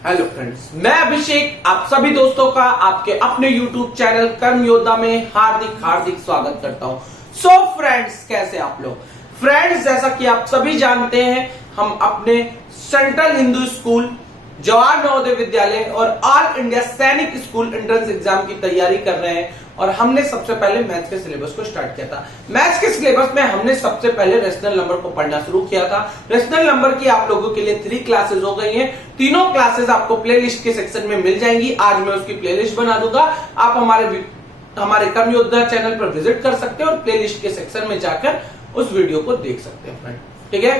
Hello friends, मैं अभिषेक आप सभी दोस्तों का आपके अपने YouTube चैनल कर्म योद्धा में हार्दिक हार्दिक स्वागत करता हूं। सो फ्रेंड्स, कैसे आप लोग? फ्रेंड्स, जैसा कि आप सभी जानते हैं, हम अपने सेंट्रल हिंदू स्कूल, जवाहर नवोदय विद्यालय और ऑल इंडिया सैनिक स्कूल एंट्रेंस एग्जाम की तैयारी कर रहे हैं। और हमने सबसे पहले मैथ्स के सिलेबस को स्टार्ट किया था। मैथ्स के सिलेबस में हमने सबसे पहले रेशनल नंबर को पढ़ना शुरू किया था। रेशनल नंबर की आप लोगों के लिए 3 क्लासेस हो गई हैं। तीनों क्लासेस आपको प्लेलिस्ट के सेक्शन में मिल जाएंगी। आज मैं उसकी प्लेलिस्ट बना दूंगा। आप हमारे कर्म योद्धा चैनल पर विजिट कर सकते हैं और प्लेलिस्ट के सेक्शन में जाकर उस वीडियो को देख सकते हैं फ्रेंड। ठीक है,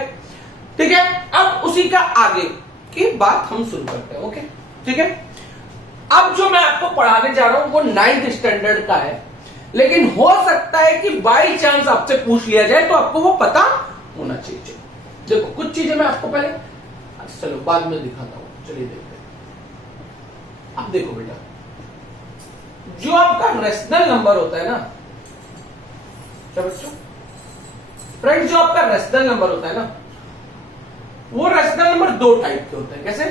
ठीक है। अब उसी का आगे की बात हम शुरू करते हैं। ओके, ठीक है। अब जो मैं आपको पढ़ाने जा रहा हूं वो 9th स्टैंडर्ड का है, लेकिन हो सकता है कि बाई चांस आपसे पूछ लिया जाए तो आपको वो पता होना चाहिए। देखो, कुछ चीजें मैं आपको पहले चलो बाद में दिखाता हूं। चलिए देखते हैं। अब देखो बेटा, जो आपका रेशनल नंबर होता है ना, क्या बच्चों, फ्रेंड्स, जो आपका रेशनल नंबर होता है ना, वो रेशनल नंबर 2 टाइप के होते हैं। कैसे?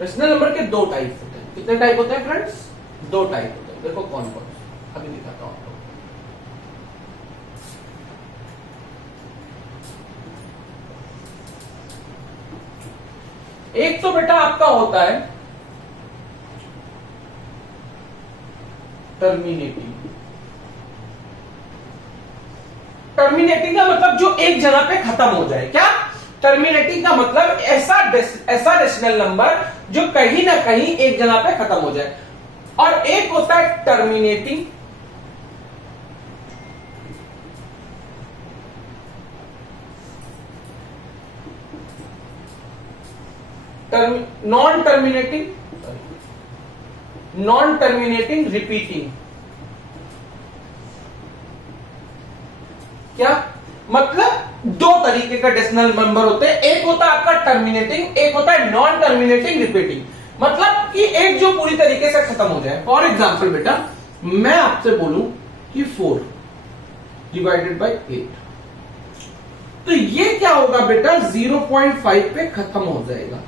रेशनल नंबर के 2 टाइप होते हैं। कितने टाइप होते हैं फ्रेंड्स? 2 टाइप होते हैं। देखो कौन कौन से, अभी दिखाता हूं आपको। एक तो बेटा आपका होता है टर्मिनेटिंग। टर्मिनेटिंग का मतलब जो एक जगह पे खत्म हो जाए। क्या? टर्मिनेटिंग का मतलब ऐसा रेशनल नंबर जो कहीं ना कहीं एक जगह पे खत्म हो जाए। और एक होता है टर्मिनेटिंग नॉन टर्मिनेटिंग रिपीटिंग। क्या मतलब? 2 तरीके का डेसिमल नंबर होते हैं। एक होता है आपका टर्मिनेटिंग, एक होता है नॉन टर्मिनेटिंग रिपीटिंग। मतलब कि एक जो पूरी तरीके से खत्म हो जाए। फॉर एग्जाम्पल बेटा, मैं आपसे बोलूं कि 4 डिवाइडेड बाई 8, तो ये क्या होगा बेटा? 0.5 पे खत्म हो जाएगा।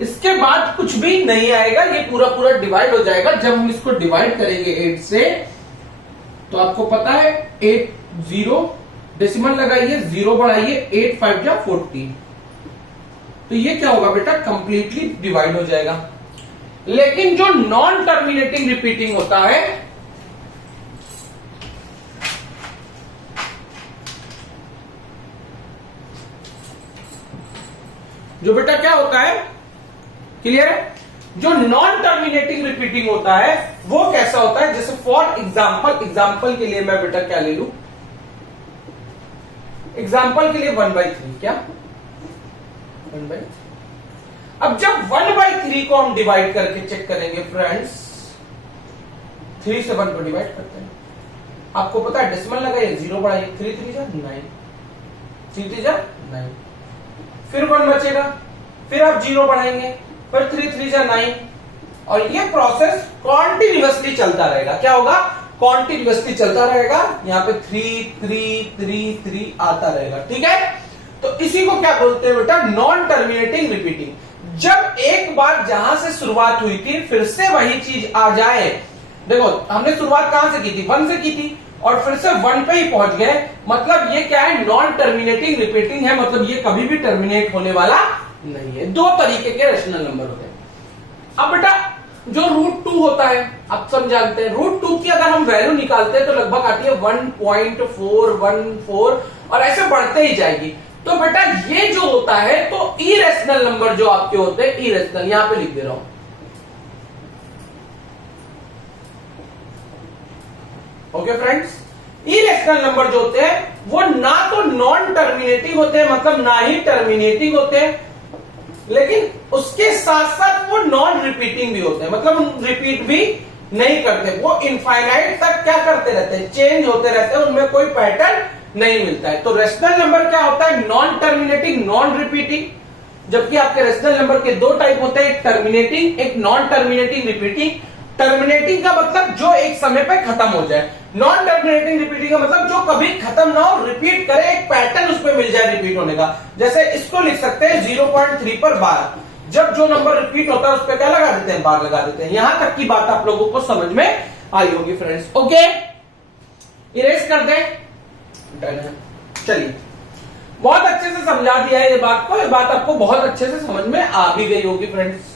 इसके बाद कुछ भी नहीं आएगा, ये पूरा पूरा डिवाइड हो जाएगा। जब हम इसको डिवाइड करेंगे 8 से, तो आपको पता है 8 0 डेसिमल लगाइए, 0 बढ़ाइए, 8 5 जा 40, तो ये क्या होगा बेटा? कंप्लीटली डिवाइड हो जाएगा। लेकिन जो नॉन टर्मिनेटिंग रिपीटिंग होता है, जो बेटा क्या होता है, क्लियर है? जो नॉन टर्मिनेटिंग रिपीटिंग होता है वो कैसा होता है? जैसे फॉर एग्जाम्पल के लिए मैं बेटा क्या ले लू? एग्जाम्पल के लिए 1/3। क्या? 1/3। अब जब 1/3 को हम डिवाइड करके चेक करेंगे फ्रेंड्स, 3 से 1 को डिवाइड करते हैं। आपको पता है डेसिमल लगाइए, 0 बढ़ाइए, 3 3 जा 9, 3 3 जा 9, फिर 1 बचेगा, फिर आप 0 बढ़ाएंगे, फिर 3 3 जा 9, और ये प्रोसेस कॉन्टिन्यूअसली चलता रहेगा। क्या होगा? कॉन्टिन्यूअसली चलता रहेगा। यहाँ पे 3 3 3 3 आता रहेगा। ठीक है, तो इसी को क्या बोलते हैं बेटा? Non terminating repeating. जब एक बार जहां से शुरुआत हुई थी फिर से वही चीज आ जाए। देखो, हमने शुरुआत कहां से की थी? 1 से की थी, और फिर से 1 पे ही पहुंच गए। मतलब ये क्या है? नॉन टर्मिनेटिंग रिपीटिंग है। मतलब ये कभी भी टर्मिनेट होने वाला नहीं है। 2 तरीके के रेशनल नंबर होते हैं। अब बेटा, जो √2 होता है, आप सब जानते हैं, √2 की अगर हम वैल्यू निकालते हैं तो लगभग आती है 1.414, और ऐसे बढ़ते ही जाएगी। तो बेटा ये जो होता है, तो इरेशनल नंबर जो आपके होते हैं, इरेशनल, यहां पे लिख दे रहा हूं। ओके फ्रेंड्स, इरेशनल नंबर जो होते हैं वो ना तो नॉन टर्मिनेटिंग होते हैं, मतलब ना ही टर्मिनेटिंग होते हैं, लेकिन उसके साथ साथ वो नॉन रिपीटिंग भी होते हैं। मतलब रिपीट भी नहीं करते, वो इनफाइनाइट तक क्या करते रहते हैं? चेंज होते रहते हैं, उनमें कोई पैटर्न नहीं मिलता है। तो रेशनल नंबर क्या होता है? Non terminating, non repeating. जबकि आपके रेशनल नंबर के 2 टाइप होते हैं, एक टर्मिनेटिंग, एक नॉन टर्मिनेटिंग रिपीटिंग। टर्मिनेटिंग का मतलब जो एक समय पे खत्म हो जाए। नॉन टर्मिनेटिंग रिपीटिंग का मतलब जो कभी खत्म ना हो, रिपीट करे, एक पैटर्न उसमें मिल जाए रिपीट होने का। जैसे इसको लिख सकते हैं 0.3 पर 12, जब जो नंबर रिपीट होता है उस पर क्या लगा देते हैं, बार लगा देते हैं। यहां तक की बात आप लोगों को समझ में आई होगी फ्रेंड्स। ओके, इरेज कर दें, डन है। चलिए, बहुत अच्छे से समझा दिया है ये बात को, ये बात आपको बहुत अच्छे से समझ में आ भी गई होगी फ्रेंड्स।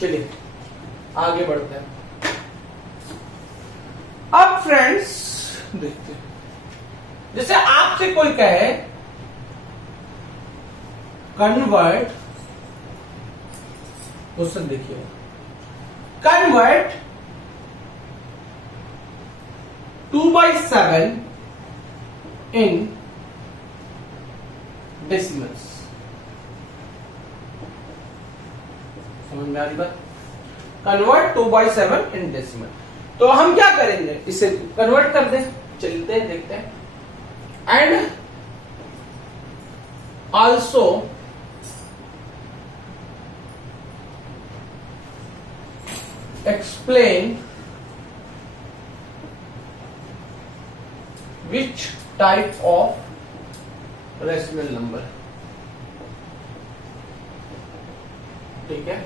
चलिए आगे बढ़ते हैं। अब फ्रेंड्स देखते हैं, जैसे आपसे कोई कहे कन्वर्ट, क्वेश्चन देखिए, कन्वर्ट 2/7 इन डेसिमल्स। समझ में आ रही बात? Convert 2/7 in decimal. तो हम क्या करेंगे, इसे कन्वर्ट कर दें, चलते हैं देखते हैं। And also explain which type of rational number। ठीक है,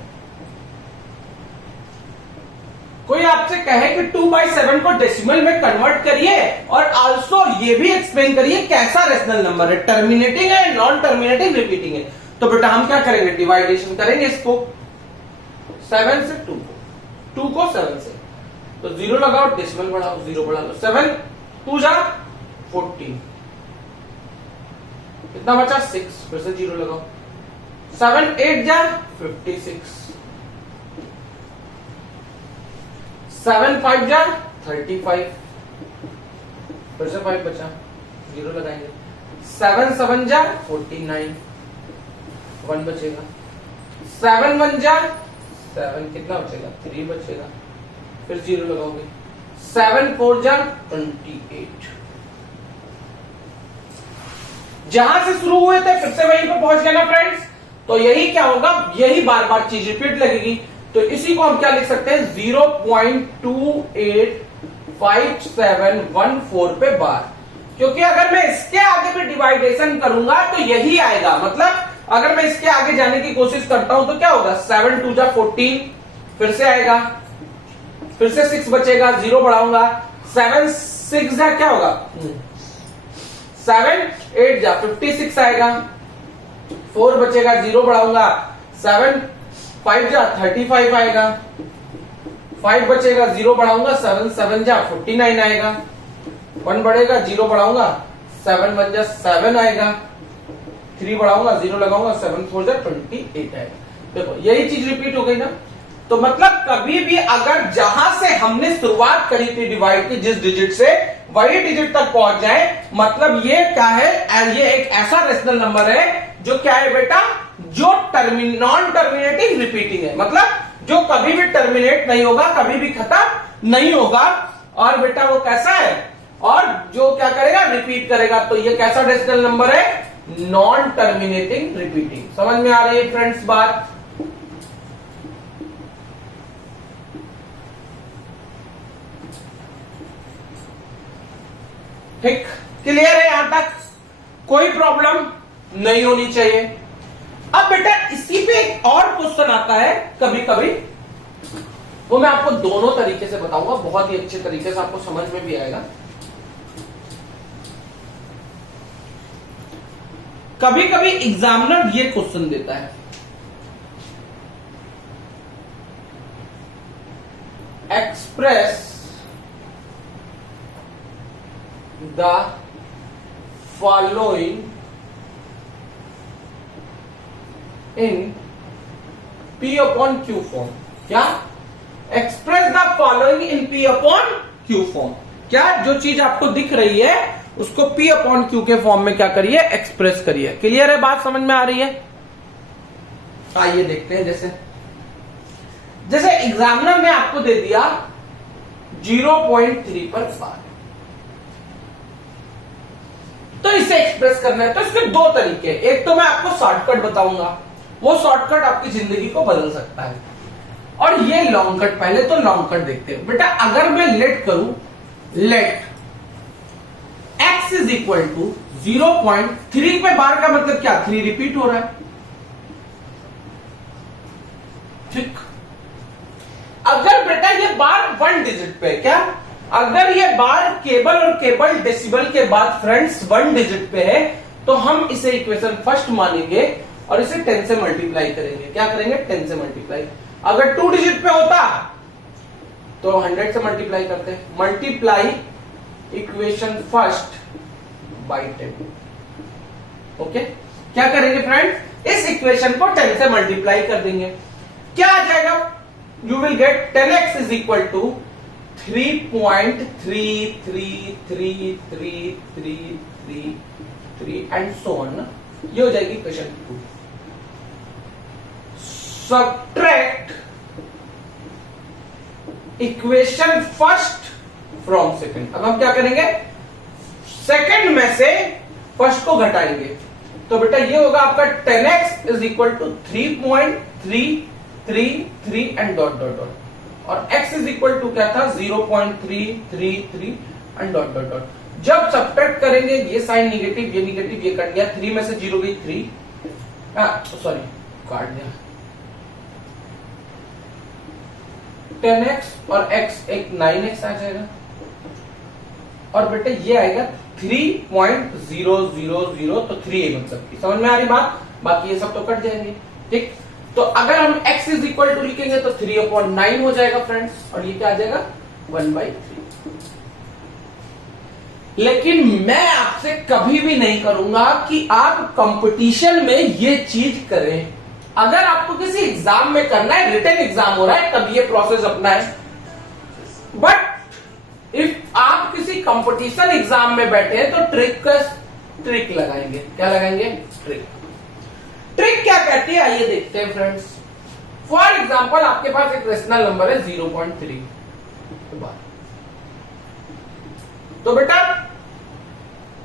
कोई आपसे कहे कि 2/7 को डेसिमल में कन्वर्ट करिए और आल्सो ये भी एक्सप्लेन करिए कैसा रेशनल नंबर है, टर्मिनेटिंग है, नॉन टर्मिनेटिंग, रिपीटिंग है। तो बेटा हम क्या करेंगे, डिवाइडेशन करेंगे इसको 7 से 2 को 7 से, तो 0 लगाओ, डेसिमल बढ़ाओ, 0 बढ़ा लो, 7 2 जा 14, कितना बचा 6, फिर से 0 लगाओ, 7 8 जा 56, 7 5 जा 35, फिर से 5 बचा, 0 लगाएंगे, 7 7 जा 49, 1 बचेगा, 7 1 जा 7, कितना बचेगा 3 बचेगा, फिर 0 लगाओगे, 7 4 जा 28। जहां से शुरू हुए थे फिर से वहीं पर पहुंच गए ना फ्रेंड्स। तो यही क्या होगा, यही बार बार चीज रिपीट लगेगी। तो इसी को हम क्या लिख सकते हैं, 0.285714 पे बार, क्योंकि अगर मैं इसके आगे भी डिवाइडेशन करूंगा तो यही आएगा। मतलब अगर मैं इसके आगे जाने की कोशिश करता हूं तो क्या होगा, 7 2 जा 14, फिर से आएगा, फिर से 6 बचेगा, 0 बढ़ाऊंगा, 7 6 जा क्या होगा 7 8 जा 56 आएगा, 4 बचेगा, 0 बढ़ाऊंगा, 7 5 जा 35 आएगा, 5 बचेगा, 0 बढ़ाऊंगा, 7 7 जा 49 आएगा, 1 बढ़ेगा, 0 बढ़ाऊंगा, 7 1 जा 7 आएगा, 3 बढ़ाऊंगा, 0 लगाऊंगा, 7 4 जा 28 आएगा। देखो यही चीज रिपीट हो गई ना। तो मतलब कभी भी अगर जहां से हमने शुरुआत करी थी डिवाइड की, जिस डिजिट से, वही डिजिट तक पहुंच जाए, मतलब ये क्या है, ये एक ऐसा रेशनल नंबर है जो क्या है बेटा, जो नॉन टर्मिनेटिंग रिपीटिंग है। मतलब जो कभी भी टर्मिनेट नहीं होगा, कभी भी खत्म नहीं होगा, और बेटा वो कैसा है, और जो क्या करेगा, रिपीट करेगा। तो ये कैसा रेशनल नंबर है, नॉन टर्मिनेटिंग रिपीटिंग। समझ में आ रही है फ्रेंड्स बात? ठीक, क्लियर है? यहां तक कोई प्रॉब्लम नहीं होनी चाहिए। अब बेटा इसी पे एक और क्वेश्चन आता है कभी कभी, वो मैं आपको दोनों तरीके से बताऊंगा, बहुत ही अच्छे तरीके से आपको समझ में भी आएगा। कभी कभी एग्जामिनर ये क्वेश्चन देता है, express the following in P upon Q form. क्या? Express the following in P upon Q form. क्या? जो चीज आपको दिख रही है उसको P अपॉन Q के फॉर्म में क्या करिए, एक्सप्रेस करिए। क्लियर है बात? समझ में आ रही है? आइए देखते हैं। जैसे एग्जामिनर ने आपको दे दिया 0.3 पर बार, तो इसे एक्सप्रेस करना है। तो इसके दो तरीके, एक तो मैं आपको शॉर्टकट बताऊंगा, वो शॉर्टकट आपकी जिंदगी को बदल सकता है। और ये लॉन्ग कट, पहले तो लॉन्ग कट देखते हैं बेटा। अगर मैं लेट करूं, let x is equal to 0.3 पे बार का मतलब क्या, 3 रिपीट हो रहा है, ठीक। अगर बेटा ये बार 1 डिजिट पे, क्या अगर ये बार केबल और केबल डेसिबल के बाद फ्रेंड्स 1 डिजिट पे है, तो हम इसे इक्वेशन फर्स्ट मानेंगे और इसे 10 से मल्टीप्लाई करेंगे। क्या करेंगे, 10 से मल्टीप्लाई। अगर 2 डिजिट पे होता तो 100 से मल्टीप्लाई करते, multiply equation first by 10। Okay, क्या करेंगे फ्रेंड्स, इस इक्वेशन को 10 से मल्टीप्लाई कर देंगे। क्या आ जाएगा, you will get 10x is equal to 3.33333 and so on. ये हो जाएगी equation 2। Subtract equation first from second. अब हम क्या करेंगे, सेकंड में से फर्स्ट को घटाएंगे। तो बेटा ये होगा आपका 10x is equal to 3.333 and dot dot dot, और x इज इक्वल टू क्या था, 0.333 एंड डॉट डॉट डॉट। जब सब्ट्रैक्ट करेंगे, ये साइन निगेटिव, ये निगेटिव, ये कट गया, 3 में से 0 गई 3, सॉरी काट दिया, 10x और x एक 9x आ जाएगा, और बेटे ये आएगा 3.000, तो 3 मतलब की, समझ में आ रही बात। बाकी ये सब तो कट जाएंगे, ठीक। तो अगर हम x इज इक्वल टू लिखेंगे तो 3/9 हो जाएगा फ्रेंड्स, और ये क्या आ जाएगा 1/3। लेकिन मैं आपसे कभी भी नहीं करूंगा कि आप कंपटीशन में ये चीज करें। अगर आपको किसी एग्जाम में करना है, रिटन एग्जाम हो रहा है, तब ये प्रोसेस अपना है। बट इफ आप किसी कंपटीशन एग्जाम में बैठे हैं तो ट्रिक लगाएंगे। क्या लगाएंगे, ट्रिक क्या कहती है, आइए देखते हैं फ्रेंड्स। फॉर एग्जाम्पल आपके पास एक रेशनल नंबर है 0.3, तो बेटा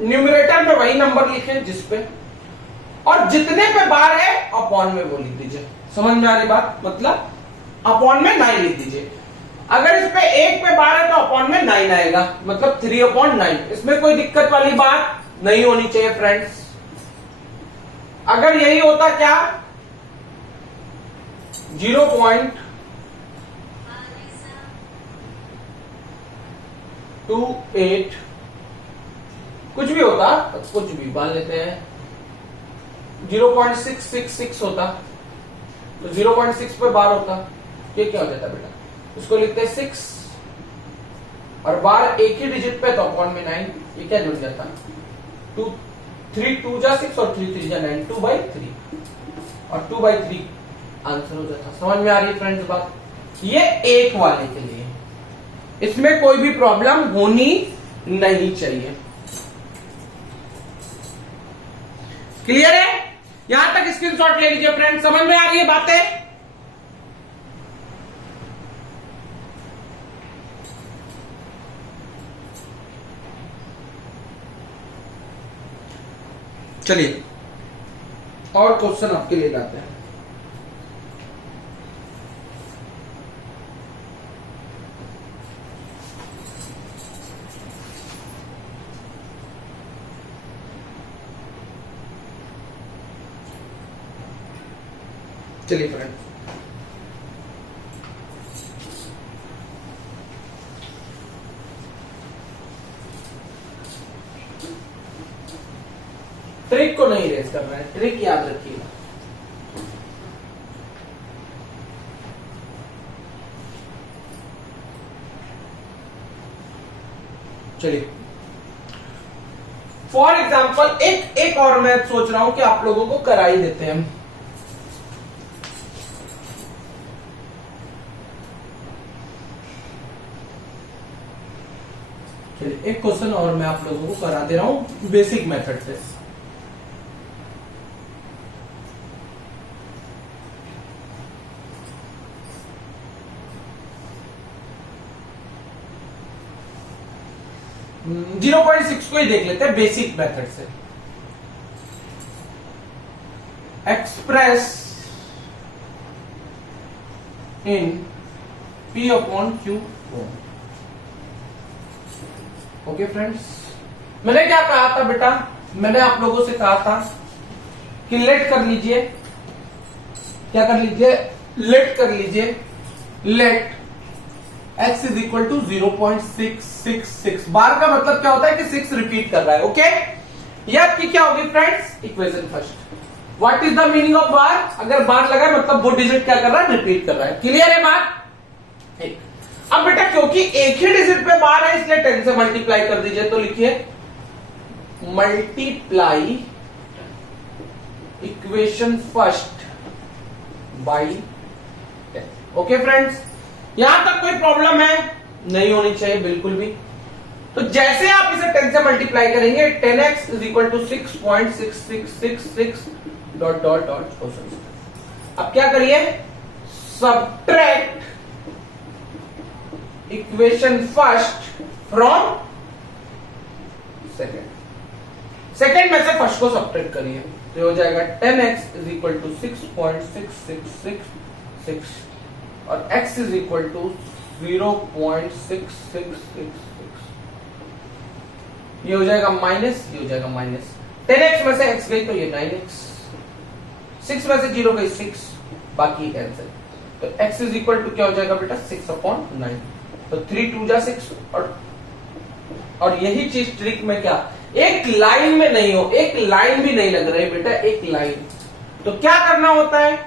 न्यूमरेटर में वही नंबर लिखें जिस पे, और जितने पे बार है अपॉन में वो लिख दीजिए। समझ में आ रही बात, मतलब अपॉन में 9 लिख दीजिए। अगर इस पे 1 पे बार है तो अपॉन में 9 आएगा, मतलब 3/9। इसमें कोई दिक्कत वाली बात नहीं होनी चाहिए फ्रेंड्स। अगर यही होता क्या, 0.28 कुछ भी होता, कुछ भी मान लेते हैं 0.666 होता, तो 0.6 पे बार होता, ये क्या हो जाता बेटा, उसको लिखते हैं 6, और बार एक ही डिजिट पे तो अपॉन में 9, ये क्या जुड़ जाता, 2 3 2 जा 6 और 3 3 जा 9, 2/3, और 2/3 आंसर हो जाता। समझ में आ रही है फ्रेंड्स बात। ये एक वाले के लिए, इसमें कोई भी प्रॉब्लम होनी नहीं चाहिए। क्लियर है, यहां तक स्क्रीनशॉट ले लीजिए फ्रेंड्स। समझ में आ रही है बातें। चलिए और क्वेश्चन आपके लिए लाते हैं। चलिए फ्रेंड, ट्रिक को नहीं रेस करना है, ट्रिक याद रखिएगा। चलिए फॉर एग्जाम्पल एक और मैं सोच रहा हूं कि आप लोगों को करा ही देते हैं। चलिए एक क्वेश्चन और मैं आप लोगों को करा दे रहा हूं बेसिक मेथड से। जीरो 0.6 को ही देख लेते हैं बेसिक मेथड से। Express in P upon Q ओम। ओके फ्रेंड्स, मैंने क्या कहा था बेटा, मैंने आप लोगों से कहा था कि लेट कर लीजिए, क्या कर लीजिए, लेट कर लीजिए, let x is equal to 0.666। Bar का मतलब क्या होता है कि 6 रिपीट कर रहा है। ओके, ये आपकी क्या होगी friends, equation first. What is the meaning of बार, अगर बार लगा है मतलब वो डिजिट क्या कर रहा है, रिपीट कर रहा है। क्लियर है बात। अब बेटा क्योंकि एक ही डिजिट पे बार है इसलिए 10 से मल्टीप्लाई कर दीजिए, तो लिखिए multiply equation first by 10। Okay friends, यहां तक कोई प्रॉब्लम है, नहीं होनी चाहिए बिल्कुल भी। तो जैसे आप इसे 10 से मल्टीप्लाई करेंगे 10x is equal to 6.6666 dot dot dot. अब क्या करिए, subtract equation first from second, second में से फर्स्ट को सब्ट्रैक्ट करिए, तो हो जाएगा 10x इज इक्वल टू 6.6666 और x इज इक्वल टू 0.6666। ये हो जाएगा माइनस, ये हो जाएगा माइनस। 10x में से x गई तो ये 9x, 6 में से 0 गई 6, बाकी कैंसिल। तो x इज इक्वल टू क्या हो जाएगा बेटा, 6/9। तो 3 2 जा 6। और यही चीज ट्रिक में क्या, एक लाइन में नहीं हो, एक लाइन भी नहीं लग रही बेटा, एक लाइन। तो क्या करना होता है,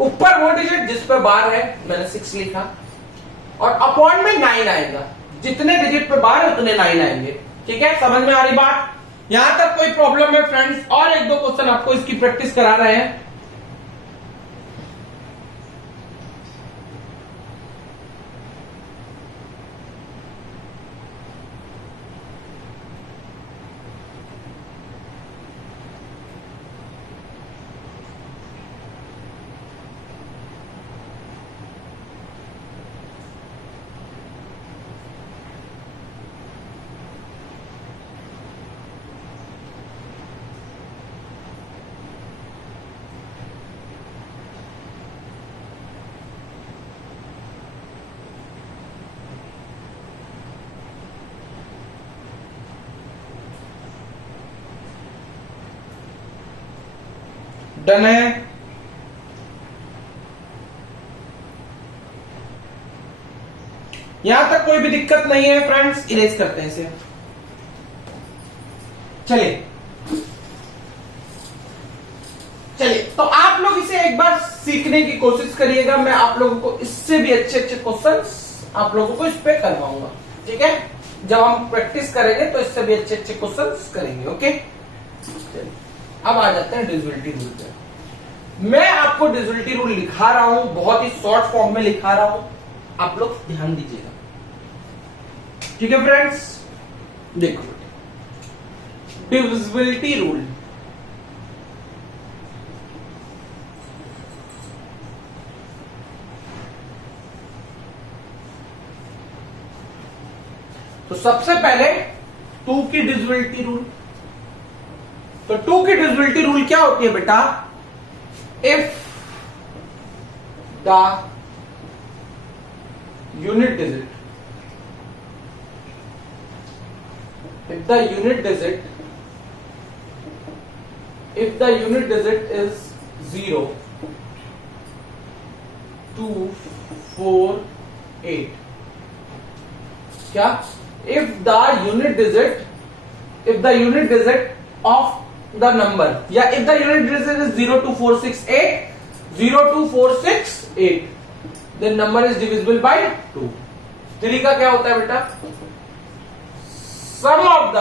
ऊपर वो डिजिट जिस पे बार है, मैंने 6 लिखा, और अपॉन में 9 आएगा, जितने डिजिट पे बार है उतने 9 आएंगे। ठीक है, समझ में आ रही बात। यहां तक कोई प्रॉब्लम है फ्रेंड्स, और एक दो क्वेश्चन आपको इसकी प्रैक्टिस करा रहे हैं। डन है। यहां तक कोई भी दिक्कत नहीं है फ्रेंड्स, इरेज करते हैं इसे। चलिए चलिए, तो आप लोग इसे एक बार सीखने की कोशिश करिएगा। मैं आप लोगों को इससे भी अच्छे अच्छे क्वेश्चंस आप लोगों को इस पे करवाऊंगा। ठीक है, जब हम प्रैक्टिस करेंगे तो इससे भी अच्छे अच्छे क्वेश्चंस करेंगे। ओके, अब आ जाते हैं डिविजिबिलिटी रूल पे। मैं आपको डिविजिबिलिटी रूल लिखा रहा हूं, बहुत ही शॉर्ट फॉर्म में लिखा रहा हूं, आप लोग ध्यान दीजिएगा। ठीक है फ्रेंड्स, देखो डिविजिबिलिटी रूल। तो सबसे पहले 2 की डिविजिबिलिटी रूल। तो 2 की डिविजिबिलिटी रूल क्या होती है बेटा, if the unit digit, if the unit digit is 0 2 4 8, क्या, if the unit digit of the number, या if the unit digit is 02468 then number is divisible by 2। 3 का क्या होता है बेटा, sum of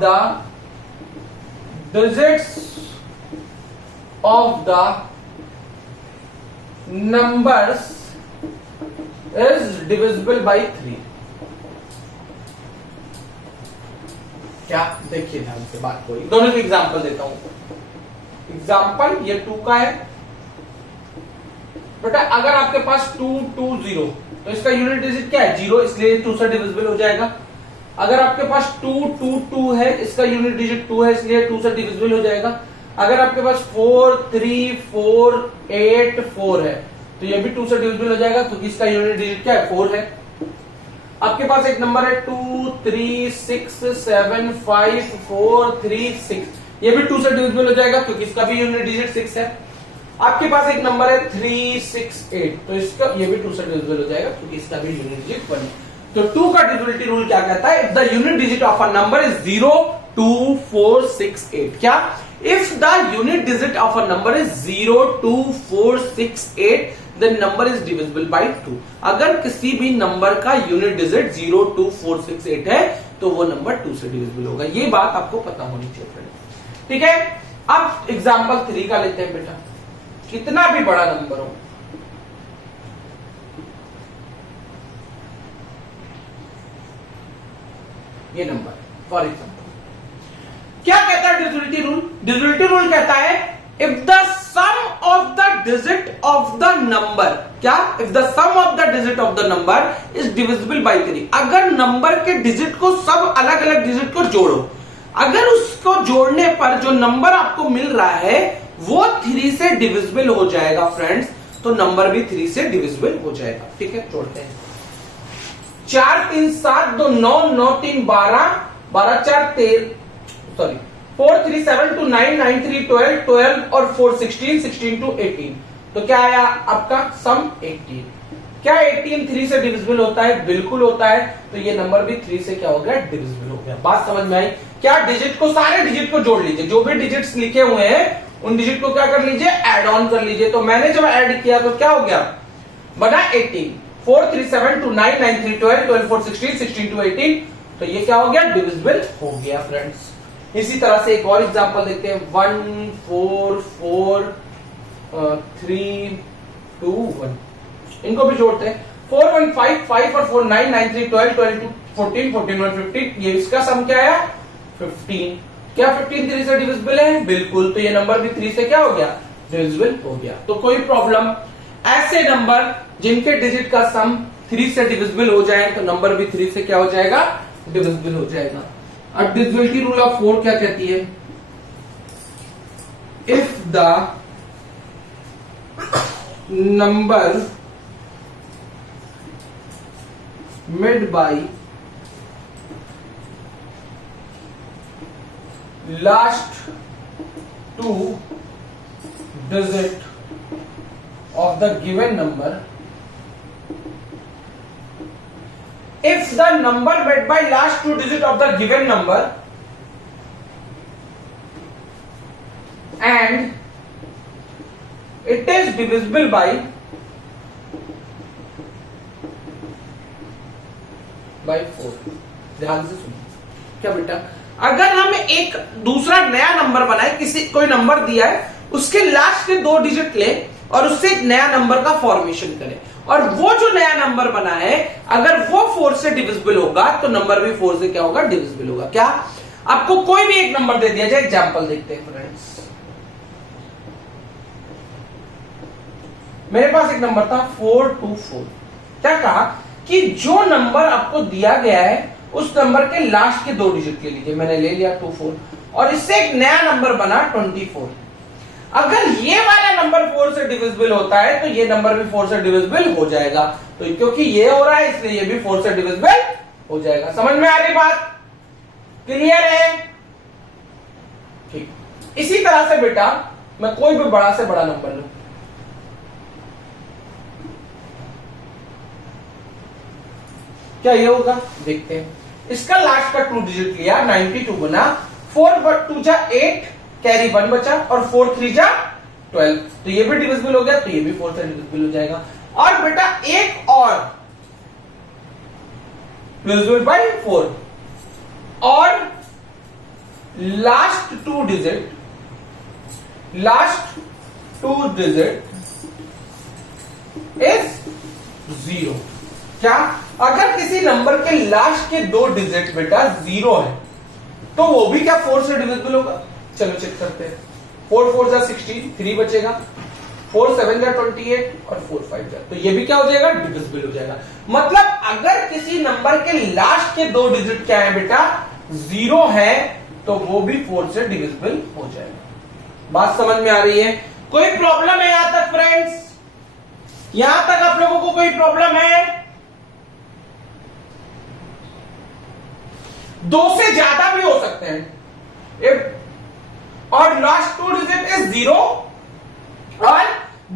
the digits of the numbers is divisible by 3। क्या, देखिए ध्यान से बात को, दोनों के एग्जांपल देता हूं। एग्जांपल ये 2 का है बेटा, अगर आपके पास 2 2 0 तो इसका यूनिट डिजिट क्या है, 0, इसलिए 2 से डिविजिबल हो जाएगा। अगर आपके पास 2 2 2 है, इसका यूनिट डिजिट 2 है, इसलिए 2 से डिविजिबल हो जाएगा। अगर आपके पास 4 3 4 8 4 है तो ये भी 2 से डिविजिबल हो जाएगा, क्योंकि इसका यूनिट डिजिट क्या है, 4 है। आपके पास एक नंबर है 2 3 6 7 5 4 3 6, ये भी 2 से डिविजिबल हो जाएगा, क्योंकि इसका भी यूनिट डिजिट 6 है। आपके पास एक नंबर है 3 6 8, तो इसका ये भी 2 से डिविजिबल हो जाएगा, क्योंकि इसका भी यूनिट डिजिट 1 है। तो 2 का डिविजिबिलिटी रूल क्या कहता है, if the unit digit of a number is 0 2 4 6 8, क्या if the unit digit of a number is 0 2 4 6 8 then number is divisible by 2। अगर किसी भी नंबर का यूनिट डिजिट 0 2 4 6 8 है तो वो नंबर 2 से डिविजिबल होगा। ये बात आपको पता होनी चाहिए फ्रेंड्स, ठीक है। अब एग्जांपल 3 का लेते हैं बेटा, कितना भी बड़ा नंबर हो, ये नंबर फॉर एग्जांपल क्या कहता है डिविजिबिलिटी रूल, डिविजिबिलिटी रूल कहता है if the sum of the digit of the number, क्या if the sum of the digit of the number is divisible by 3, अगर नंबर के डिजिट को सब अलग अलग डिजिट को जोड़ो, अगर उसको जोड़ने पर जो नंबर आपको मिल रहा है वो 3 से डिविजिबल हो जाएगा फ्रेंड्स, तो नंबर भी 3 से डिविजिबल हो जाएगा, ठीक है। जोड़ते हैं 4 3 7 2 9 9 3 12 12 4 13, सॉरी 4 3 7 2 9 9 3 12 12 और 4 16 16 2 18, तो क्या आया आपका सम 18। क्या 18 3 से डिविजिबल होता है, बिल्कुल होता है, तो ये नंबर भी 3 से क्या हो गया, डिविजिबल हो गया। बात समझ में आई? क्या डिजिट को, सारे डिजिट को जोड़ लीजिए, जो भी डिजिट्स लिखे हुए हैं उन डिजिट को क्या कर लीजिए, ऐड ऑन कर लीजिए। तो मैंने जब ऐड किया तो क्या हो गया, बना 18, 4 3 7 2 9 9 3 12 12 4 16 16 2 18, तो ये क्या हो गया, डिविजिबल हो गया फ्रेंड्स। इसी तरह से एक और एग्जांपल देखते हैं 1 4 4 3 2 1, इनको भी जोड़ते हैं 4 1 5 5 और 4 9 9 3 12 12 2 14 14 1 15, ये इसका सम क्या आया 15। क्या 15 3 से डिविजिबल है, बिल्कुल, तो ये नंबर भी 3 से क्या हो गया, डिविजिबल हो गया। तो कोई प्रॉब्लम, ऐसे नंबर जिनके डिजिट का सम 3 से डिविजिबल हो जाए तो नंबर भी 3 से क्या हो जाएगा, डिविजिबल हो जाएगा। अब डिविजिबिलिटी रूल ऑफ 4 क्या कहती है, if the number made by last 2 digit of the given number, if the number made by last 2 digit of the given number and it is divisible by 4। ध्यान से सुनिए क्या बेटा, अगर हम एक दूसरा नया नंबर बनाए, किसी कोई नंबर दिया है उसके लास्ट के 2 डिजिट लें और उससे एक नया नंबर का फॉर्मेशन करें, और वो जो नया नंबर बना है अगर वो 4 से डिविजिबल होगा तो नंबर भी 4 से क्या होगा, डिविजिबल होगा। क्या आपको कोई भी एक नंबर दे दिया जाए, एग्जांपल देखते हैं फ्रेंड्स, मेरे पास एक नंबर था 424, क्या कहा कि जो नंबर आपको दिया गया है उस नंबर के लास्ट के 2 डिजिट ले लीजिए, मैंने ले लिया 24, और इससे एक नया नंबर बना 24। अगर ये वाला नंबर 4 से डिविजिबल होता है तो ये नंबर भी 4 से डिविजिबल हो जाएगा, तो क्योंकि ये हो रहा है इसलिए ये भी 4 से डिविजिबल हो जाएगा। समझ में आ रही बात, क्लियर है? ठीक, इसी तरह से बेटा मैं कोई भी बड़ा से बड़ा नंबर लूं, क्या ये होगा, देखते हैं। इसका लास्ट का 2 डिजिट लिया 92 बना, 4 2 जा 8 कैरी 1 बचा और 4 3 जा 12, तो ये भी डिविजिबल हो गया, तो ये भी 4 से डिविजिबल हो जाएगा। और बेटा एक और डिविजिबल बाय 4, और लास्ट 2 डिजिट इज 0। क्या अगर किसी नंबर के लास्ट के 2 डिजिट बेटा 0 है तो वो भी क्या 4 से डिविजिबल होगा, चलो चेक करते हैं। 4 4 जा 16, 3 बचेगा, 4 7 जा 28 और 4 5 जा, तो ये भी क्या हो जाएगा, डिविजिबल हो जाएगा। मतलब अगर किसी नंबर के लास्ट के 2 डिजिट क्या है बेटा, 0 है, तो वो भी 4 से डिविजिबल हो जाएगा। बात समझ में आ रही है? कोई प्रॉब्लम है यहां तक फ्रेंड्स? यहां तक आप लोगों को कोई प्रॉब्लम है? 2 से ज्यादा भी हो सकते हैं और लास्ट 2 डिजिट इज 0 और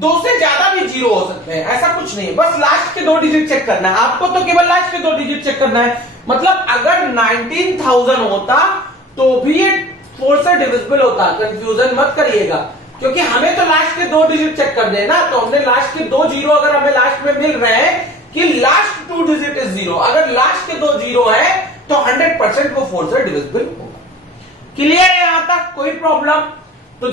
2 से ज्यादा भी 0 हो सकते हैं, ऐसा कुछ नहीं है। बस लास्ट के 2 डिजिट चेक करना है आपको, तो केवल लास्ट के 2 डिजिट चेक करना है। मतलब अगर 19,000 होता तो भी ये 4 से डिविजिबल होता, कंफ्यूजन मत करिएगा, क्योंकि हमें तो लास्ट के 2 डिजिट चेक करने हैं ना। तो हमने लास्ट के 2 0 अगर हमें लास्ट में मिल रहे हैं कि लास्ट 2 डिजिट इज 0, अगर लास्ट के 2 0 है तो 100% वो 4 से डिविजिबल होगा। क्लियर है यहां तक? कोई प्रॉब्लम? तो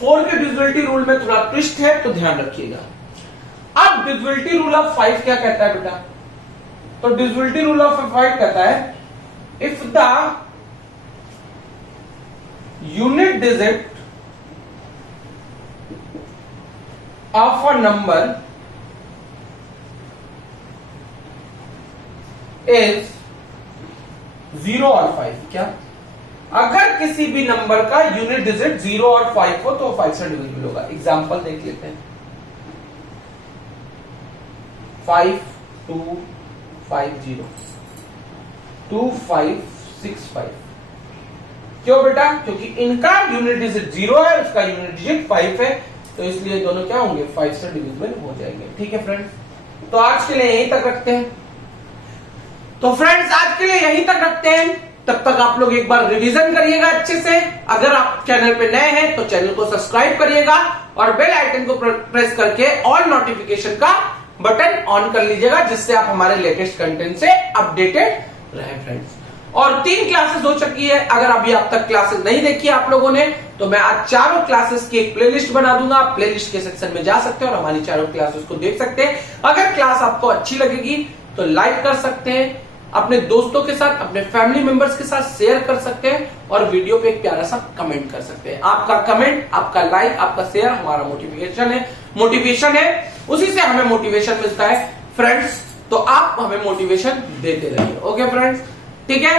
4 के डिविजिबिलिटी रूल में थोड़ा ट्विस्ट है, तो ध्यान रखिएगा। अब डिविजिबिलिटी रूल ऑफ 5 क्या कहता है बेटा? तो डिविजिबिलिटी रूल ऑफ 5 कहता है if the unit digit of a number is 0 और 5, क्या अगर किसी भी नंबर का यूनिट डिजिट 0 और 5 हो तो 5 से डिविजिबल होगा। एग्जांपल देख लेते हैं। 5 2 5 0 2 5 6 5। क्यों बेटा? क्योंकि इनका यूनिट डिजिट 0 है, उसका यूनिट डिजिट 5 है, तो इसलिए दोनों क्या होंगे? 5 से डिविजिबल हो जाएंगे। ठीक है फ्रेंड्स, तो आज के लिए यहीं तक रखते हैं। तो फ्रेंड्स आज के लिए यहीं तक रखते हैं। तब तक आप लोग एक बार रिवीजन करिएगा अच्छे से। अगर आप चैनल पे नए हैं तो चैनल को सब्सक्राइब करिएगा और बेल आइकन को प्रेस करके ऑल नोटिफिकेशन का बटन ऑन कर लीजिएगा, जिससे आप हमारे लेटेस्ट कंटेंट से अपडेटेड रहे फ्रेंड्स। और 3 क्लासेस हो चुकी है। अगर अभी अब तक क्लासेस नहीं देखी आप लोगों ने तो मैं आज चारों क्लासेस की एक प्लेलिस्ट बना दूंगा। आप प्लेलिस्ट के सेक्शन में जा सकते हैं और हमारी चारों क्लासेस को देख सकते हैं। अगर क्लास आपको अच्छी लगेगी तो लाइक कर सकते हैं, अपने दोस्तों के साथ, अपने फैमिली मेंबर्स के साथ शेयर कर सकते हैं और वीडियो पे एक प्यारा सा कमेंट कर सकते हैं। आपका कमेंट, आपका लाइक, आपका शेयर हमारा मोटिवेशन है, उसी से हमें मोटिवेशन मिलता है फ्रेंड्स। तो आप हमें मोटिवेशन देते रहिए। ओके फ्रेंड्स, ठीक है।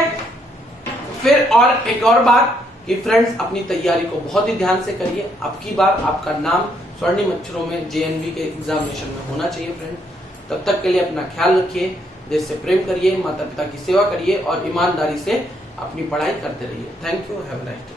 फिर और एक और बात कि फ्रेंड्स अपनी तैयारी को बहुत ही ध्यान से करिए। अब की बार आपका नाम स्वर्णिम अक्षरों में जेएनवी के एग्जामिनेशन में होना चाहिए फ्रेंड। तब तक के लिए अपना ख्याल रखिए, देश से प्रेम करिए, माता पिता की सेवा करिए और ईमानदारी से अपनी पढ़ाई करते रहिए। Thank you, have a nice day.